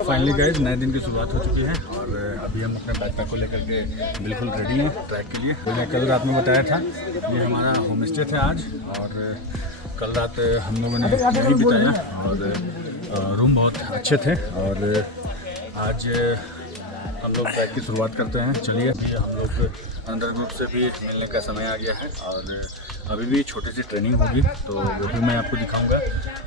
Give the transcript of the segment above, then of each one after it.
Finally guys नए दिन की शुरुआत हो चुकी है और अभी हम अपने बैकपैक को लेकर के बिल्कुल रेडी हैं ट्रैक के लिए। तो मैं कल रात में बताया था ये हमारा होम स्टे था आज, और कल रात हम लोगों ने यहीं बिताया और रूम बहुत अच्छे थे। और आज हम लोग ट्रैक की शुरुआत करते हैं। चलिए, अभी हम लोग अंदर ग्रुप से भी मिलने का समय आ गया है और अभी भी छोटी सी ट्रेनिंग होगी तो वो भी मैं आपको दिखाऊंगा।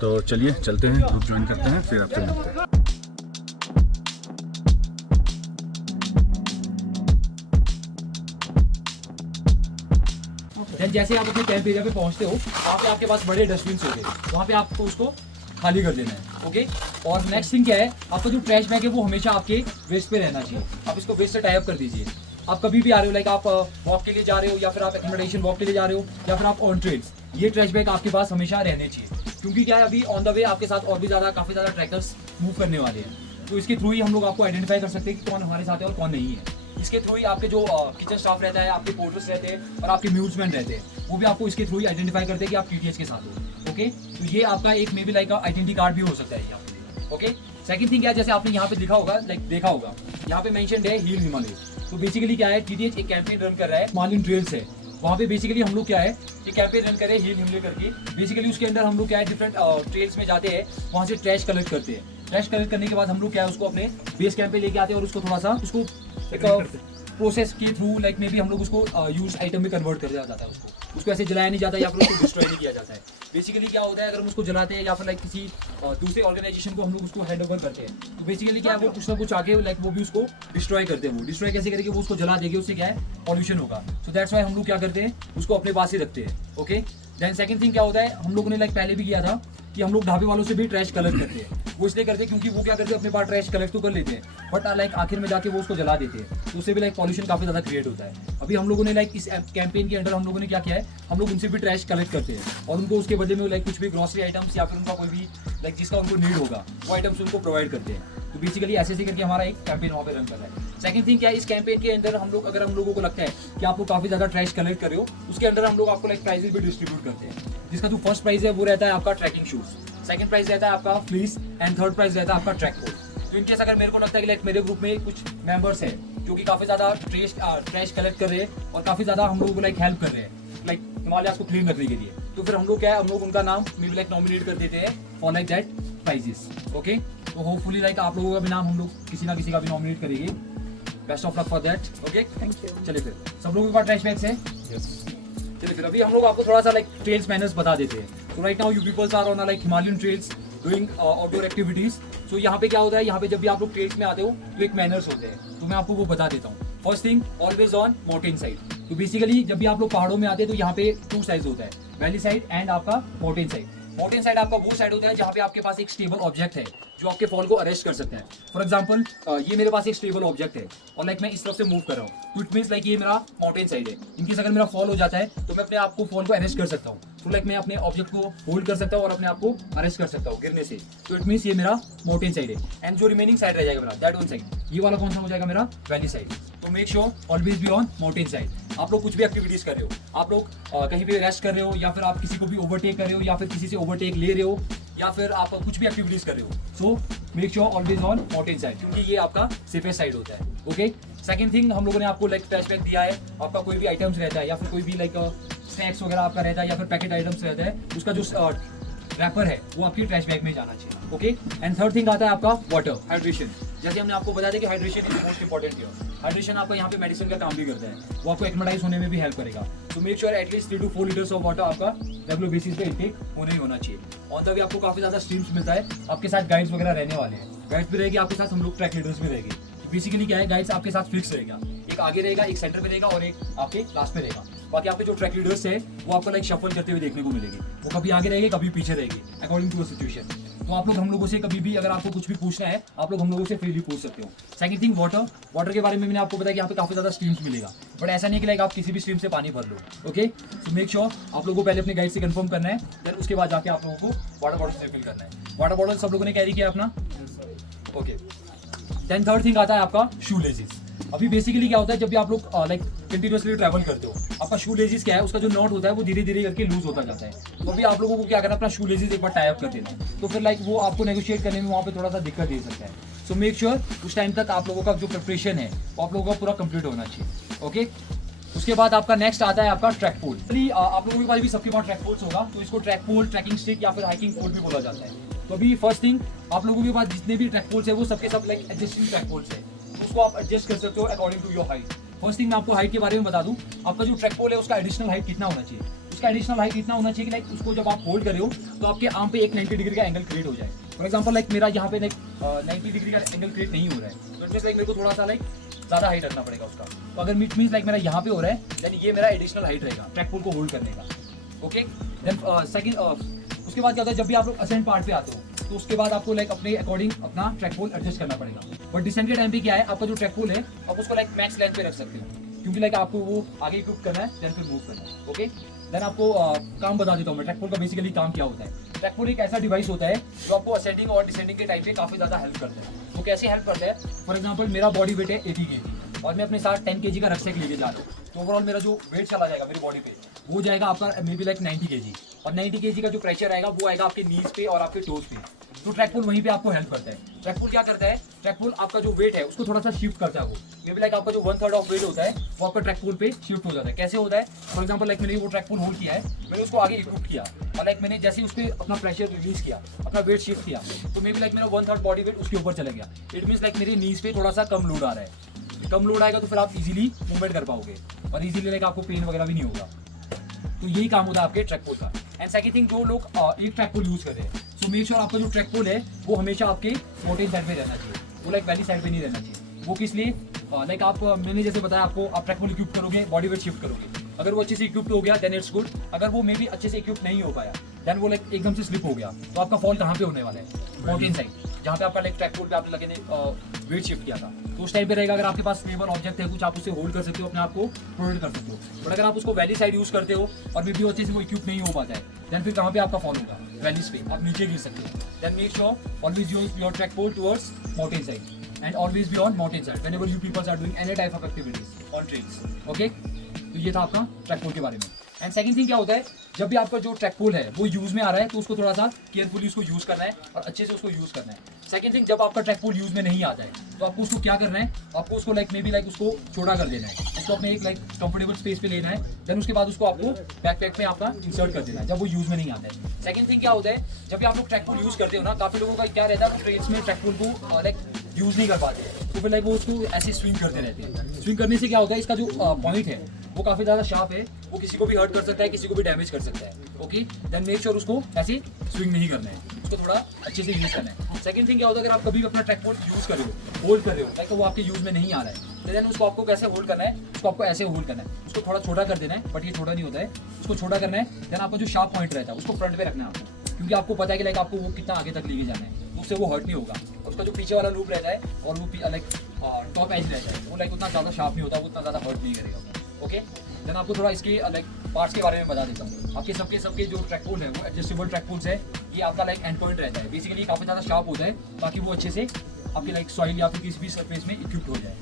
तो चलिए चलते हैं, ग्रुप ज्वाइन करते हैं, फिर आपसे मिलते हैं। जैसे आप अपने कैंप एरिया पे पहुंचते हो, वहाँ पे आपके पास बड़े डस्टबिन होंगे, वहाँ पे आपको उसको खाली कर देना है। ओके, और नेक्स्ट थिंग क्या है, आपका जो ट्रैश बैग है वो हमेशा आपके वेस्ट पे रहना चाहिए। आप इसको वेस्ट से टाई अप कर दीजिए। आप कभी भी आ रहे हो, लाइक आप वॉक के लिए जा रहे हो या फिर आप एकोमोडेशन वॉक के लिए जा रहे हो या फिर आप ऑन ट्रेल्स, ये ट्रैश बैग आपके पास हमेशा रहने चाहिए। क्योंकि क्या है, अभी ऑन द वे आपके साथ और भी काफ़ी ज़्यादा ट्रैकर्स मूव करने वाले हैं, तो इसके थ्रू ही हम लोग आपको आइडेंटिफाई कर सकते हैं कि कौन हमारे साथ है और कौन नहीं है। इसके थ्रू ही आपके जो किचन स्टाफ रहता है, आपके पोर्टर्स रहते हैं और आपके म्यूजमैन रहते हैं, वो भी आपको इसके थ्रू ही आइडेंटिफाई करते हैं कि आप टीटीएच के साथ हो। ओके, तो ये आपका एक may be like identity card भी हो सकता है यहाँ। ओके, सेकंड थिंग क्या है, जैसे आपने यहाँ पे लिखा होगा, लाइक देखा होगा, यहाँ पे मेंशन्ड है हील हिमालय। तो बेसिकली क्या है, टीटीएच एक कैंपेन रन कर रहा है, हिमालयन ट्रेल्स है, वहाँ पे बेसिकली हम लोग क्या है कि कैंपेन रन करें हील हिमालय करके। बेसिकली उसके अंदर हम लोग क्या है, डिफरेंट ट्रेल्स में जाते हैं, वहाँ से ट्रैश कलेक्ट करते हैं। ट्रैश कलेक्ट करने के बाद हम लोग क्या है, उसको अपने बेस कैंप पे लेके आते हैं और उसको थोड़ा सा उसको प्रोसेस के थ्रू लाइक मे बी हम लोग उसको यूज आइटम में कन्वर्ट कर दिया जाता है। उसको ऐसे जलाया नहीं जाता या फिर उसको डिस्ट्रॉय नहीं किया जाता है। बेसिकली क्या होता है, अगर हम उसको जलाते हैं या फिर लाइक किसी दूसरे ऑर्गेनाइजेशन को हम लोग उसको हैंड ओवर करते हैं, तो बेसिकली क्या है, वो कुछ ना कुछ आके लाइक वो भी उसको डिस्ट्रॉय करते हैं। वो डिस्ट्रॉय कैसे करेंगे, वो उसको जला देंगे, उससे क्या है पॉल्यूशन होगा। सो दैट्स वाई हम लोग क्या करते हैं, उसको अपने पास ही रखते हैं। ओके, देन सेकंड थिंग क्या होता है, हम लोगों ने लाइक पहले भी किया था कि हम लोग ढाबे वालों से भी ट्रैश कलेक्ट करते हैं। वो इसलिए करते हैं क्योंकि वो क्या करते हैं, अपने पास ट्रैश कलेक्ट तो कर लेते हैं, बट लाइक आखिर में जाके वो उसको जला देते हैं, तो उससे भी लाइक पॉल्यूशन काफी ज्यादा क्रिएट होता है। अभी हम लोगों ने लाइक इस कैंपेन के अंडर हम लोगों ने क्या किया है, हम लोग उनसे भी ट्रैश कलेक्ट करते हैं और उनको उसके बदले में लाइक कुछ भी ग्रोसरी आइटम्स या फिर उनका कोई भी लाइक जिसका उनको नीड होगा वो आइटम्स उनको प्रोवाइड करते हैं। तो बेसिकली ऐसे करके हमारा एक कैंपेन वहाँ पे रन कर रहा है। सेकंड थिंग क्या है, इस कैंपेन के अंदर हम लोग अगर हम लोगों को लगता है कि आप लोग काफी ज्यादा ट्रैश कलेक्ट कर रहे हो, उसके अंदर हम लोग आपको लाइक प्राइजेस भी डिस्ट्रीब्यूट करते हैं। जिसका जो फर्स्ट प्राइस है वो रहता है आपका ट्रैकिंग शूज, सेकंड प्राइस रहता है आपका फ्लीस एंड थर्ड प्राइस रहता है आपका ट्रैक कोट। तो इनकेस अगर मेरे को लगता है कि लाइक मेरे ग्रुप में कुछ मेंबर्स हैं जो कि काफी ज्यादा ट्रैश कलेक्ट कर रहे हैं और काफी ज्यादा हम लोगों को लाइक हेल्प कर रहे हैं लाइक हिमालय को क्लीन रखने के लिए, तो फिर हम लोग क्या है, हम लोग उनका नाम मे बी लाइक नॉमिनेट कर देते हैं for like that prizes. Okay, तो होपफुली लाइक आप लोगों का भी नाम हम लोग किसी ना किसी का भी नॉमिनेट करेंगे। Best of luck for that. Okay, thank you. चलिए फिर सब लोगों के पास ट्रैश बैग्स है। चलिए फिर अभी हम लोग आपको थोड़ा सा लाइक ट्रेल्स मैनर्स बता देते हैं। तो right now you peoples are on like Himalayan trails doing outdoor activities. So यहाँ पे क्या होता है, यहाँ पे जब भी आप लोग ट्रेल्स में आते हो तो एक मैनर्स होते हैं, तो मैं आपको वो बता देता हूँ। First thing, always on mountain side. तो बेसिकली जब भी आप लोग पहाड़ों में आते हैं तो यहाँ पे टू साइड होता है, वैली साइड एंड आपका माउंटेन साइड। माउंटेन साइड आपका वो साइड होता है जहाँ पे आपके पास एक स्टेबल ऑब्जेक्ट है जो आपके फॉल को अरेस्ट कर सकते हैं। फॉर एग्जाम्पल ये मेरे पास एक स्टेबल ऑब्जेक्ट है और लाइक मैं इस तरफ से मूव कर रहा हूँ, तो इट मीन्स लाइक ये मेरा माउंटेन साइड है। इनकेस अगर मेरा फॉल हो जाता है तो मैं अपने आप को फॉल को अरेस्ट कर सकता हूँ। तो लाइक मैं अपने ऑब्जेक्ट को होल्ड कर सकता हूँ और अपने आप को अरेस्ट कर सकता हूँ गिरने से। तो इट मीन्स ये मेरा माउंटेन साइड है। एंड जो रिमेनिंग साइड रह जाएगा मेरा, दैट वन साइड, ये वाला कौन सा हो जाएगा मेरा, वैली साइड। तो make sure always be on mountain side. आप लोग कुछ भी एक्टिविटीज कर रहे हो, आप लोग कहीं पे रेस्ट कर रहे हो या फिर आप किसी को भी ओवरटेक कर रहे हो या फिर किसी से ओवरटेक ले रहे हो या फिर आप कुछ भी एक्टिविटीज कर रहे हो, so make sure always on mountain side, क्योंकि ये आपका सेफेस्ट साइड होता है। ओके, सेकंड थिंग, हम लोगों ने आपको लाइक ट्रैश बैग दिया है, आपका कोई भी आइटम्स रहता है या फिर कोई भी लाइक स्नैक्स वगैरह आपका रहता है या फिर पैकेट आइटम्स रहता है, उसका जो रैपर है वो आपकी ट्रैश बैग में जाना चाहिए। ओके, एंड थर्ड थिंग आता है आपका वाटर, हाइड्रेशन। जैसे हमने आपको बताया था कि hydration is most important here. Hydration आपका यहाँ पे मेडिसिन का काम भी करता है, वो आपको एक्मेटाइज होने में भी हेल्प करेगा। तो make sure at least 3 to 4 litres of water आपका रेगुलर बेसिस पे इंटेक होना ही होना चाहिए। ऑन द वे आपको काफी ज्यादा स्ट्रीम्स मिलता है, आपके साथ गाइड्स वगैरह रहने वाले हैं, गाइड्स भी रहेगी आपके साथ, हम लोग ट्रैक लीडर्स भी रहेंगे। बेसिकली क्या है, गाइड्स आपके साथ फिक्स रहेगा, एक आगे रहेगा, एक सेंटर पे रहेगा और एक आपके लास्ट में रहेगा। बाकी आपके जो ट्रैक लीडर्स है वो आपको लाइक शफल करते हुए देखने को मिलेगी, वो कभी आगे रहेगी कभी पीछे रहेगी अकॉर्डिंग टू द सिचुएशन। तो आप लोग हम लोगों से कभी भी अगर आपको कुछ भी पूछना है, आप लोग हम लोगों से फ्रीली पूछ सकते हो। सेकंड थिंग, वाटर के बारे में मैंने आपको बताया कि यहाँ पे काफी ज्यादा स्ट्रीम्स मिलेगा, बट ऐसा नहीं कि लाइक आप किसी भी स्ट्रीम से पानी भर लो। ओके, सो मेक श्योर आप लोगों को पहले अपने गाइड से कंफर्म करना है, देन उसके बाद जाके आप लोगों को वाटर बॉटल रिफिल करना है। वाटर बॉटल सब लोगों ने कैरी किया अपना। ओके, देन थर्ड थिंग आता है आपका शू लेजिस। अभी बेसिकली क्या होता है, जब भी आप लोग लाइक कंटिन्यूसली ट्रैवल करते हो, आपका शू लेजिस क्या है, उसका जो नॉट होता है वो धीरे धीरे करके लूज होता जाता है। तो अभी आप लोगों को क्या करना है, अपना शू लेजिस एक बार टाई अप कर देना है, तो फिर लाइक वो आपको नेगोशिएट करने में वहाँ पे थोड़ा सा दिक्कत दे सकता है। सो मेक श्योर उस टाइम तक आप लोगों का जो प्रिपरेशन है वो आप लोगों का पूरा कंप्लीट होना चाहिए। ओके, उसके बाद आपका नेक्स्ट आता है आपका ट्रैक पोल। आप लोगों के पास भी सबके पास ट्रैक पोल्स होगा, तो इसको ट्रैक पोल, ट्रैकिंग स्टिक या फिर हाइकिंग पोल भी बोला जाता है। तो अभी फर्स्ट थिंग, आप लोगों के पास जितने भी ट्रैक पोल्स है वो सबके सब लाइक एडजस्टिंग ट्रैक पोल्स है, उसको आप एडजस्ट कर सकते हो according to your height. First thing मैं आपको हाइट के बारे में बता दूं, आपका जो ट्रैक पोल है उसका एडिशनल हाइट कितना होना चाहिए। उसका एडिशनल हाइट इतना होना चाहिए कि लाइक उसको जब आप होल्ड कर रहे हो तो आपके आर्म पे एक 90 डिग्री का एंगल क्रिएट हो जाए। फॉर एग्जांपल लाइक मेरा यहाँ पे लाइक 90 डिग्री का एंगल क्रिएट नहीं हो रहा है, तो इट मींस लाइक मेरे को थोड़ा सा लाइक ज़्यादा हाइट रखना पड़ेगा उसका। तो अगर मीट मीन्स लाइक मेरा यहाँ पे हो रहा है, देन ये मेरा एडिशनल हाइट रहेगा ट्रैक पोल को होल्ड करने का। ओके, देन सेकंड, उसके बाद क्या होता है, जब भी आप लोग असेंट पार्ट पे आते हो तो उसके बाद आपको लाइक अपने अकॉर्डिंग अपना ट्रैक पोल एडजस्ट करना पड़ेगा। बट डिसेंट के टाइम पे क्या है, आपका जो ट्रैक पोल है आप उसको लाइक मैक्स लेंथ पे रख सकते हो, क्योंकि लाइक आपको वो आगे इक्विप करना है देन फिर मूव करना है। ओके, देन आपको काम बता देता हूँ मैं, ट्रैक पोल का बेसिकली काम क्या होता है। ट्रैक पोल एक ऐसा डिवाइस होता है जो आपको असेंडिंग और डिसेंडिंग के टाइम पे काफ़ी ज़्यादा हेल्प करता है। वो कैसे हेल्प करता है, फॉर एग्जाम्पल मेरा बॉडी वेट है 80 kg और मैं अपने साथ 10 kg का रक्सैक लेके जा रहा हूँ, तो ओवरऑल मेरा जो वेट चला जाएगा मेरी बॉडी पे वो जाएगा आपका मे बी लाइक 90 kg, और 90 kg का जो प्रेशर आएगा वो आएगा आपके नीज पे और आपके टोज पे। तो ट्रैक पोल वहीं पे आपको हेल्प करता है। ट्रैक पोल क्या करता है, ट्रैक पोल आपका जो वेट है उसको थोड़ा सा शिफ्ट करता है। वो मे बी लाइक आपका जो 1/3 ऑफ वेट होता है वो आपका ट्रैक पोल पे शिफ्ट हो जाता है। कैसे होता है, फॉर एग्जाम्पल लाइक मैंने वो ट्रैक पोल होल्ड किया है, मैंने उसको आगे इक्विप किया और लाइक मैंने जैसे उस पर अपना प्रेशर रिलीज किया, अपना वेट शिफ्ट किया, तो मे बी लाइक मेरा 1/3 बॉडी वेट उसके ऊपर चला गया। इट मीन्स लाइक मेरे नीज पे थोड़ा सा कम लोड आ रहा है। कम लोड आएगा तो फिर आप इजीली मूवमेंट कर पाओगे और इजीली लाइक आपको पेन वगैरह भी नहीं होगा। तो यही काम होता है आपके ट्रैक पोल का। एंड सेकंड थिंग, जो लोग एक ट्रैक पोल यूज कर रहे हैं, सो मेक श्योर आपका जो ट्रैक पोल है वो हमेशा आपके माउंटेन साइड पे रहना चाहिए, वो लाइक वैली साइड पे नहीं रहना चाहिए। वो किस लिए, लाइक आप मैंने जैसे बताया आपको, आप ट्रैक पोल इक्विप करोगे, बॉडी वेट शिफ्ट करोगे, अगर वो अच्छे से इक्विप्ड हो गया देन इट्स गुड। अगर वो मे बी अच्छे से इक्विप नहीं हो पाया देन वो लाइक एकदम से स्लिप हो गया, तो आपका फॉल कहाँ पे होने वाला है, माउंटेन साइड, जहाँ पे आपका लाइक ट्रैक पोल पे आपने लगे वेट शिफ्ट किया था, तो उस टाइम पे रहेगा। अगर आपके पास स्टेबल ऑब्जेक्ट है कुछ, आप उसे होल्ड कर सकते हो, अपने आप को प्रोटेक्ट कर सकते हो। बट अगर आप उसको वैली साइड यूज करते हो और मे बी अच्छे से वो इक्विप नहीं हो पाता है, देन फिर कहाँ पे आपका फॉल होगा, वैलीज पे आप नीचे गिर सकते हो। Then make sure always use your track pole towards mountain side and always be on mountain side whenever you peoples are doing any type of activities on trails. Okay, तो ये था आपका ट्रैक पोल के बारे में। एंड सेकंड थिंग क्या होता है, जब भी आपका जो ट्रैक पोल है वो यूज में आ रहा है तो उसको थोड़ा सा केयरफुली उसको यूज करना है और अच्छे से उसको यूज करना है। सेकंड थिंग, जब आपका ट्रैक पोल यूज में नहीं आता है तो आपको उसको क्या करना है, आपको उसको लाइक मे बी लाइक उसको छोटा कर देना है, उसको अपने एक लाइक कंफर्टेबल स्पेस पे लेना है। देन उसके बाद उसको आपको बैकपैक में आपका इंसर्ट कर देना है जब वो यूज में नहीं आता है। सेकंड थिंग क्या होता है, जब भी आप लोग ट्रैक पोल यूज करते हो ना, काफी लोगों का क्या रहता है, वो ट्रेल्स में ट्रैक पोल को लाइक यूज नहीं कर पाते, तो फिर लाइक वो उसको ऐसे स्विंग करते रहते हैं। स्विंग करने से क्या होता है, इसका जो पॉइंट है वो काफी ज्यादा शार्प है, वो किसी को भी हर्ट कर सकता है, किसी को भी डैमेज कर सकता है। ओके, देन मेक श्योर उसको ऐसे स्विंग नहीं करना है, उसको थोड़ा अच्छे से यूज करना है। सेकंड थिंग क्या होता है, अगर आप कभी अपना ट्रैक पोल यूज कर रहे हो, होल्ड कर रहे हो, लाइक वो आपके यूज में नहीं आ रहा है, तो देन उसको आपको कैसे होल्ड करना है, उसको आपको ऐसे होल्ड करना है, उसको थोड़ा छोटा कर देना है, बट ये छोटा नहीं होता है, उसको छोटा करना है। देन आपका जो शार्प पॉइंट रहता है उसको फ्रंट पे रखना है आपको, क्योंकि आपको पता है कि लाइक आपको वो कितना आगे तक लेके जाना है, तो उससे वो हर्ट नहीं होगा। उसका जो पीछे वाला लूप रहता है और वो लाइक टॉप एज रहता है, वो लाइक उतना ज़्यादा शार्प नहीं होता, वो उतना ज़्यादा हर्ट नहीं करेगा। ओके, देन आपको थोड़ा इसके लाइक पार्ट्स के बारे में बता देता हूँ। आपके सबके जो ट्रैक पोल है वो एडजस्टेबल ट्रैक पोल्स है, ये आपका लाइक एंड पॉइंट रहता है, बेसिकली काफ़ी ज़्यादा शार्प होता है ताकि वो अच्छे से आपके लाइक सॉइल या फिर किसी भी सरफेस में इक्विप्ड हो जाए।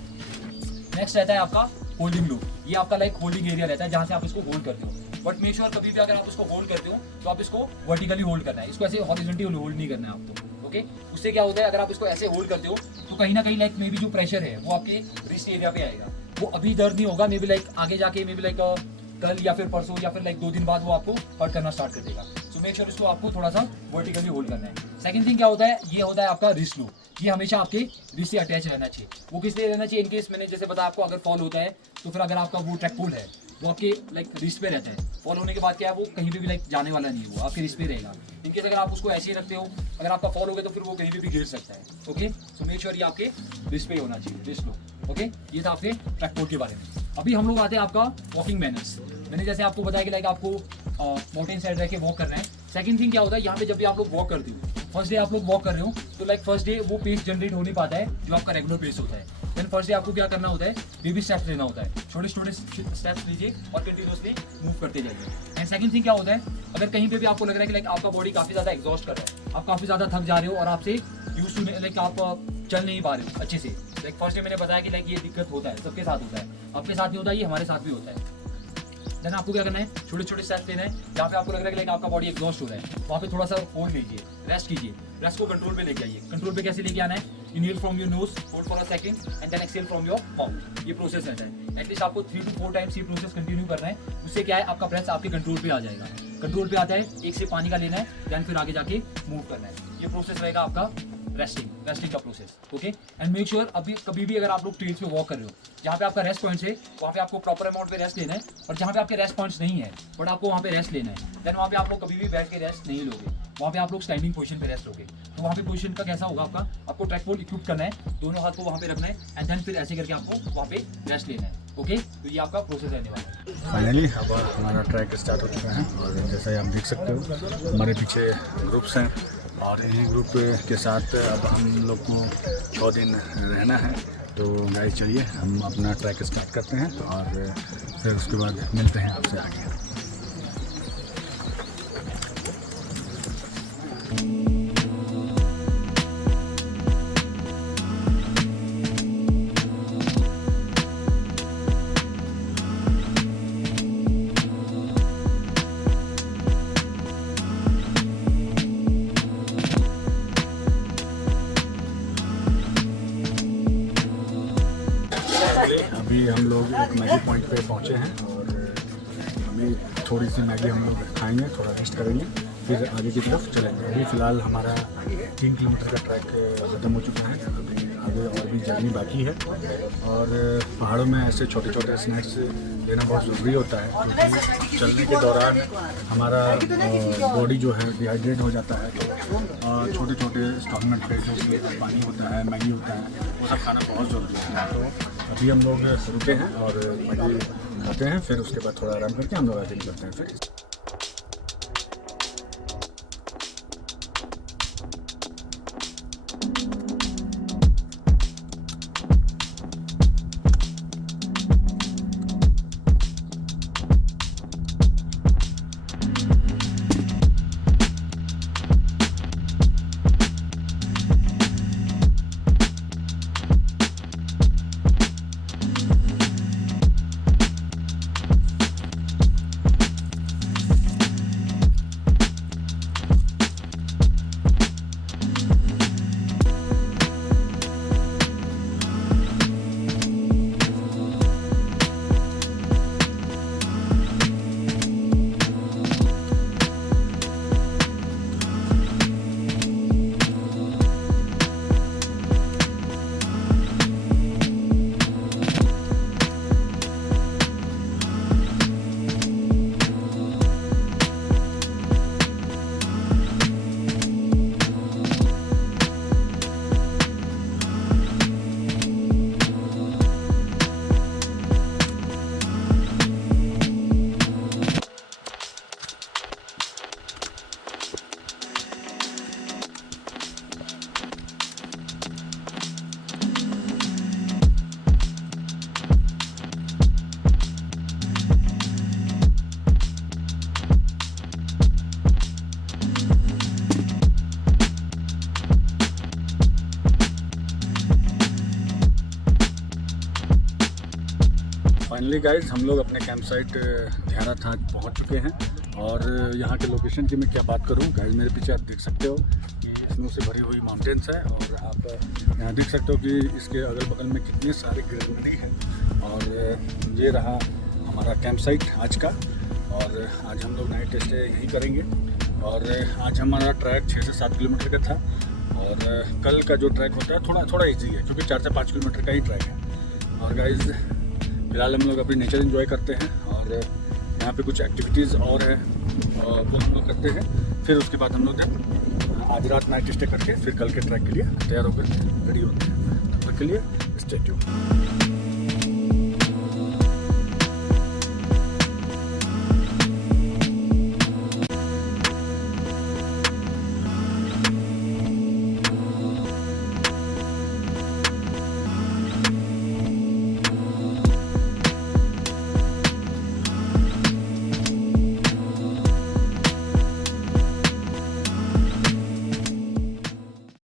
नेक्स्ट रहता है आपका होल्डिंग लूप, ये आपका लाइक होल्डिंग एरिया रहता है जहाँ से आप इसको होल्ड करते हो। बट मेक श्योर कभी भी अगर आप इसको होल्ड करते हो तो आप इसको वर्टिकली होल्ड करना है, इसको ऐसे हॉरिजॉन्टली होल्ड नहीं करना है आपको। ओके, उससे क्या होता है, अगर आप इसको ऐसे होल्ड करते हो तो कहीं ना कहीं लाइक मे बी जो प्रेशर है वो आपके रिस्ट एरिया पे आएगा, वो अभी दर्द नहीं होगा, मे बी लाइक आगे जाके मे बी लाइक कल या फिर परसों या फिर लाइक 2 दिन बाद वो आपको हर्ट करना स्टार्ट कर देगा। सो मेक श्योर इसको आपको थोड़ा सा वर्टिकली होल्ड करना है। सेकंड थिंग क्या होता है, ये होता है आपका रिस्ट लूप, ये हमेशा आपके रिस्ट से अटैच रहना चाहिए। वो किस लिए रहना चाहिए, इनकेस मैंने जैसे बताया आपको, अगर फॉल होता है तो फिर अगर आपका वो ट्रैक पोल है वो आपके लाइक रिस्ट पे रहता है, फॉल होने के बाद क्या है वो कहीं पे भी लाइक जाने वाला नहीं है, वो आपके रिस्ट पे रहेगा। इनकेस अगर आप उसको ऐसे ही रखते हो, अगर आपका फॉल हो गया तो फिर वो कहीं पे भी गिर सकता है। ओके, सो मेक श्योर ये आपके रिस्ट पे होना चाहिए, रिस्ट लूप। ओके, ये था आपके ट्रैक पोल के बारे में। अभी हम लोग आते हैं आपका वॉकिंग मैनर्स। मैंने जैसे आपको बताया कि लाइक आपको माउंटेन साइड रह के वॉक करना है। सेकंड थिंग क्या होता है, यहाँ पे जब भी आप लोग वॉक करते हो, फर्स्ट डे आप लोग वॉक कर रहे हो तो लाइक फर्स्ट डे वो पेस जनरेट हो नहीं पाता है जो आपका रेगुलर पेस होता है। देन फर्स्ट डे आपको क्या करना होता है, बेबी स्टेप्स लेना होता है, छोटे छोटे स्टेप्स लीजिए और कंटिन्यूसली मूव करते जाइए। एंड सेकंड थिंग क्या होता है, अगर कहीं पे भी आपको लग रहा है कि लाइक आपका बॉडी काफ़ी ज़्यादा एग्जॉस्ट कर रहा है, आप काफ़ी ज़्यादा थक जा रहे हो और आपसे यूज टू लाइक आप चल नहीं पा रहे हो अच्छे से, लाइक फर्स्ट डे मैंने बताया कि लाइक ये दिक्कत होता है, सबके साथ होता है, आपके साथ नहीं होता, ये हमारे साथ भी होता है। देन आपको क्या करना है, छोटे छोटे स्टेप्स लेना है, जहाँ पे आपको लग रहा है कि लाइक आपका बॉडी एग्जॉस्ट हो रहा है, वहाँ पे थोड़ा सा होल्ड लीजिए, रेस्ट कीजिए, रेस्ट को कंट्रोल पे लेके आइए। कंट्रोल पे कैसे लेके आना है, inhale from your nose, hold for a second and then exhale from your mouth. ये प्रोसेस रहता है। एटलीस्ट आपको 3 to 4 टाइम्स ये प्रोसेस कंटिन्यू करना है। उससे क्या है, आपका ब्रेथ आपके कंट्रोल पे आ जाएगा। कंट्रोल पे आता है, एक से पानी का लेना है, देन फिर आगे जाके मूव करना है। ये प्रोसेस रहेगा आपका रेस्टिंग का process. Okay, and make sure अभी कभी भी अगर आप लोग ट्रेल्स पे वॉक कर रहे हो, जहाँ पे आपका रेस्ट पॉइंट्स है वहाँ पे आपको प्रॉपर अमाउंट पे रेस्ट लेना है, और जहाँ पे आपके रेस्ट पॉइंट्स नहीं है बट आपको वहाँ पे रेस्ट लेना है, देन वहाँ पे आप लोग कभी भी बैठ के रेस्ट नहीं लोगे, वहाँ पे आप लोग स्टैंडिंग पोजीशन पे रेस्ट लोगे। तो वहाँ पे पोजीशन का कैसा होगा आपको ट्रैक पोल इक्विप करना है, दोनों हाथ को वहाँ पे रखना है एंड देन फिर ऐसे करके आपको वहाँ पे रेस्ट लेना है। ओके, तो ये आपका प्रोसेस रहने वाला है। फाइनली अब हमारा ट्रैक स्टार्ट हो चुका है और जैसा आप देख सकते हो हमारे पीछे ग्रुप्स हैं और इन्हीं ग्रुप के साथ अब हम लोग को 6 दिन रहना है। तो गाइस चलिए हम अपना ट्रैक स्टार्ट करते हैं और फिर उसके बाद मिलते हैं आपसे आगे। अभी हम लोग एक मैगी पॉइंट पे पहुंचे हैं और अभी थोड़ी सी मैगी हम लोग खाएंगे, थोड़ा रेस्ट करेंगे, फिर आगे की तरफ चलेंगे। अभी फ़िलहाल हमारा 3 किलोमीटर का ट्रैक ख़त्म हो चुका है। अभी आगे और भी जर्नी बाकी है और पहाड़ों में ऐसे छोटे छोटे स्नैक्स लेना बहुत ज़रूरी होता है, क्योंकि चलने के दौरान हमारा बॉडी जो है डिहाइड्रेट हो जाता है। तो छोटे छोटे स्टॉर्मेंट पे जो पानी होता है, मैगी होता है, वो सब खाना बहुत ज़रूरी होता है। तो अभी हम लोग रुके हैं और मैगी खाते हैं, फिर उसके बाद थोड़ा आराम करके हम लोग आगे निकलते हैं फिर। फाइनली गाइज हम लोग अपने कैंप साइट ध्यारा था पहुँच चुके हैं और यहाँ के लोकेशन की मैं क्या बात करूँ गाइज, मेरे पीछे आप देख सकते हो कि स्नो से भरी हुई माउंटेन्स है और आप यहाँ देख सकते हो कि इसके अगल बगल में कितने सारे ग्रीनरी हैं। और ये रहा हमारा कैंप साइट आज का और आज हम लोग नाइट स्टे यहीं करेंगे। और आज हमारा ट्रैक 6 से 7 किलोमीटर का था और कल का जो ट्रैक होता है थोड़ा ईजी है, क्योंकि 4 से 5 किलोमीटर का ही ट्रैक है। और गाइज फिलहाल हम लोग अपनी नेचर एंजॉय करते हैं और यहाँ पे कुछ एक्टिविटीज़ और है वो हम लोग करते हैं। फिर उसके बाद हम लोग आज रात नाइट स्टे करके फिर कल के ट्रैक के लिए तैयार होकर रेडी होते हैं। तब तक के लिए स्टे ट्यून्ड।